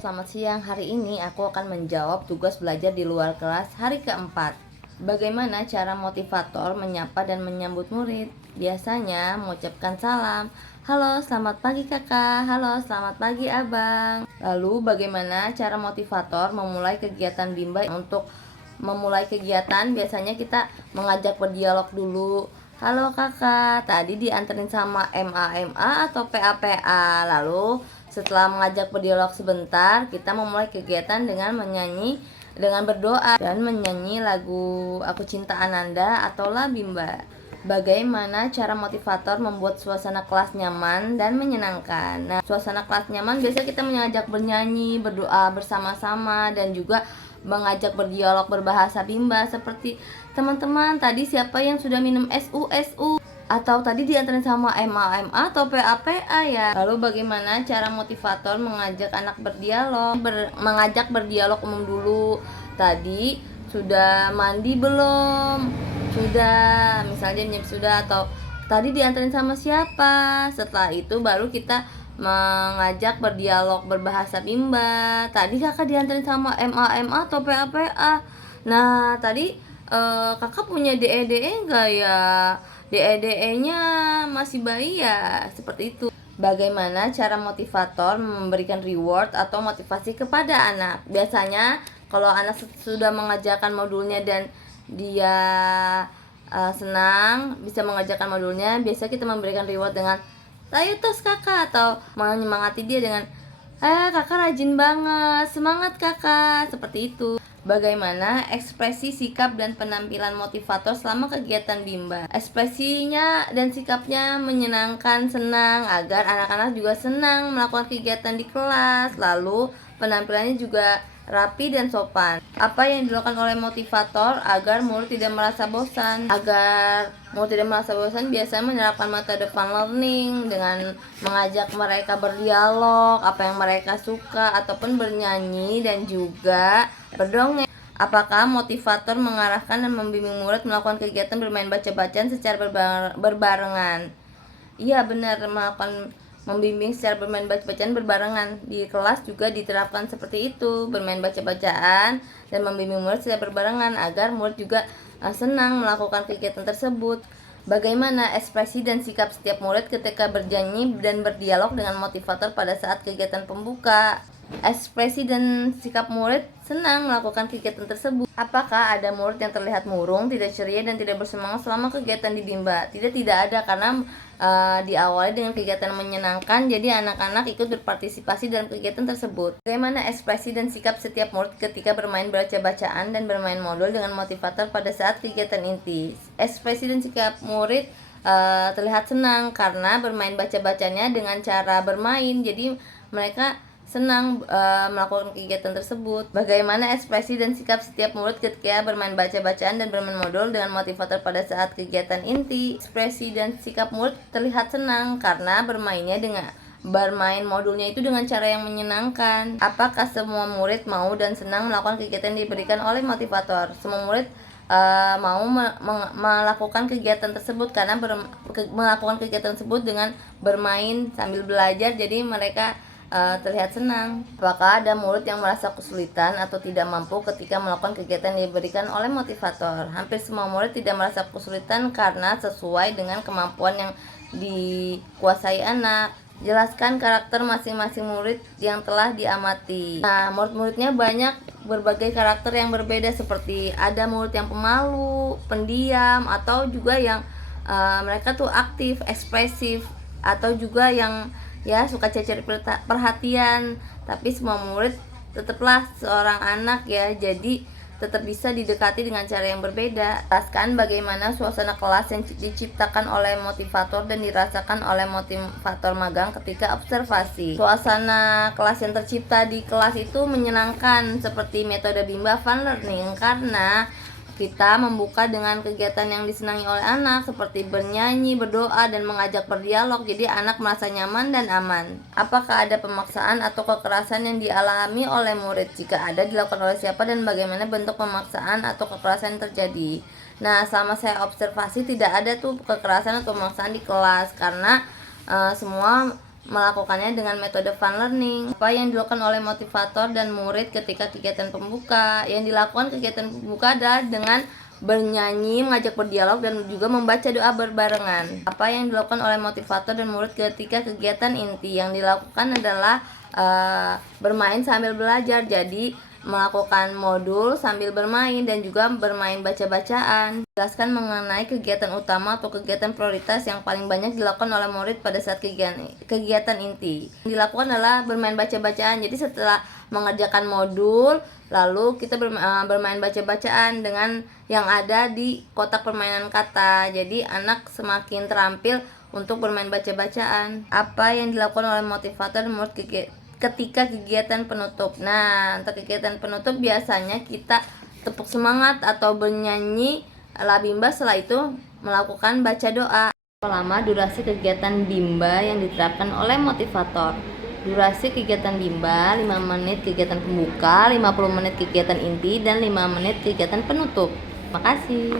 Selamat siang, hari ini aku akan menjawab tugas belajar di luar kelas hari keempat. Bagaimana cara motivator menyapa dan menyambut murid? Biasanya mengucapkan salam, halo selamat pagi kakak, halo selamat pagi abang. Lalu bagaimana cara motivator memulai kegiatan Bimba? Untuk memulai kegiatan biasanya kita mengajak berdialog dulu. Halo kakak, tadi dianterin sama MA atau PA. Lalu setelah mengajak berdialog sebentar, kita memulai kegiatan dengan menyanyi, dengan berdoa dan menyanyi lagu Aku Cinta Ananda atau La Bimba. Bagaimana cara motivator membuat suasana kelas nyaman dan menyenangkan? Nah, suasana kelas nyaman biasanya kita mengajak bernyanyi, berdoa bersama-sama, dan juga mengajak berdialog berbahasa Bimba seperti teman-teman tadi siapa yang sudah minum SU atau tadi diantarin sama MA atau PA ya. Lalu bagaimana cara motivator mengajak anak berdialog, mengajak berdialog umum dulu. Tadi sudah mandi belum? Sudah, misalnya sudah, atau tadi diantarin sama siapa? Setelah itu baru kita mengajak berdialog berbahasa Bimba. Tadi kakak diantarin sama MA atau PA. Nah, tadi kakak punya DE enggak ya? DE-nya masih bayi ya? Seperti itu. Bagaimana cara motivator memberikan reward atau motivasi kepada anak? Biasanya kalau anak sudah mengerjakan modulnya dan dia senang bisa mengerjakan modulnya, biasa kita memberikan reward dengan ayo tos kakak, atau menyemangati dia dengan kakak rajin banget, semangat kakak, seperti itu. Bagaimana ekspresi, sikap, dan penampilan motivator selama kegiatan Bimba? Ekspresinya dan sikapnya menyenangkan, senang, agar anak-anak juga senang melakukan kegiatan di kelas. Lalu penampilannya juga rapi dan sopan. Apa yang dilakukan oleh motivator agar murid tidak merasa bosan? Agar murid tidak merasa bosan, biasanya menerapkan metode fun learning dengan mengajak mereka berdialog, apa yang mereka suka, ataupun bernyanyi dan juga berdongeng. Apakah motivator mengarahkan dan membimbing murid melakukan kegiatan bermain baca-bacaan secara berbarengan? Iya benar, melakukan membimbing secara bermain baca-bacaan berbarengan. Di kelas juga diterapkan seperti itu, bermain baca-bacaan dan membimbing murid secara berbarengan agar murid juga senang melakukan kegiatan tersebut. Bagaimana ekspresi dan sikap setiap murid ketika bernyanyi dan berdialog dengan motivator pada saat kegiatan pembuka? Ekspresi dan sikap murid senang melakukan kegiatan tersebut. Apakah ada murid yang terlihat murung, tidak ceria, dan tidak bersemangat selama kegiatan di Bimba? Tidak ada, karena diawali dengan kegiatan menyenangkan, jadi anak-anak ikut berpartisipasi dalam kegiatan tersebut. Bagaimana ekspresi dan sikap setiap murid ketika bermain baca-bacaan dan bermain modul dengan motivator pada saat kegiatan inti? Ekspresi dan sikap murid terlihat senang karena bermain baca-bacanya dengan cara bermain, jadi mereka senang melakukan kegiatan tersebut. Bagaimana ekspresi dan sikap setiap murid ketika bermain baca-bacaan dan bermain modul dengan motivator pada saat kegiatan inti? Ekspresi dan sikap murid terlihat senang karena bermain modulnya itu dengan cara yang menyenangkan. Apakah semua murid mau dan senang melakukan kegiatan yang diberikan oleh motivator? Semua murid mau melakukan kegiatan tersebut karena melakukan kegiatan tersebut dengan bermain sambil belajar, jadi mereka terlihat senang. Apakah ada murid yang merasa kesulitan atau tidak mampu ketika melakukan kegiatan yang diberikan oleh motivator? Hampir semua murid tidak merasa kesulitan karena sesuai dengan kemampuan yang dikuasai anak. Jelaskan karakter masing-masing murid yang telah diamati. Nah, murid-muridnya banyak berbagai karakter yang berbeda, seperti ada murid yang pemalu, pendiam, atau juga yang mereka tuh aktif, ekspresif, atau juga yang suka cari perhatian. Tapi semua murid tetaplah seorang anak ya, jadi tetap bisa didekati dengan cara yang berbeda. Jelaskan bagaimana suasana kelas yang diciptakan oleh motivator dan dirasakan oleh motivator magang ketika observasi. Suasana kelas yang tercipta di kelas itu menyenangkan seperti metode Bimba Fun Learning, karena kita membuka dengan kegiatan yang disenangi oleh anak seperti bernyanyi, berdoa, dan mengajak berdialog, jadi anak merasa nyaman dan aman. Apakah ada pemaksaan atau kekerasan yang dialami oleh murid? Jika ada, dilakukan oleh siapa dan bagaimana bentuk pemaksaan atau kekerasan yang terjadi? Nah, selama saya observasi tidak ada tuh kekerasan atau pemaksaan di kelas, karena semua melakukannya dengan metode fun learning. Apa yang dilakukan oleh motivator dan murid ketika kegiatan pembuka? Yang dilakukan kegiatan pembuka adalah dengan bernyanyi, mengajak berdialog, dan juga membaca doa berbarengan. Apa yang dilakukan oleh motivator dan murid ketika kegiatan inti? Yang dilakukan adalah bermain sambil belajar, jadi melakukan modul sambil bermain dan juga bermain baca-bacaan. Jelaskan mengenai kegiatan utama atau kegiatan prioritas yang paling banyak dilakukan oleh murid pada saat kegiatan inti. Yang dilakukan adalah bermain baca-bacaan. Jadi setelah mengerjakan modul, lalu kita bermain baca-bacaan dengan yang ada di kotak permainan kata. Jadi anak semakin terampil untuk bermain baca-bacaan. Apa yang dilakukan oleh motivator dan murid ketika kegiatan penutup? Nah, untuk kegiatan penutup biasanya kita tepuk semangat atau bernyanyi labimba, setelah itu melakukan baca doa. Berapa lama durasi kegiatan bimba yang diterapkan oleh motivator? Durasi kegiatan bimba 5 menit kegiatan pembuka, 50 menit kegiatan inti, dan 5 menit kegiatan penutup. Terima kasih.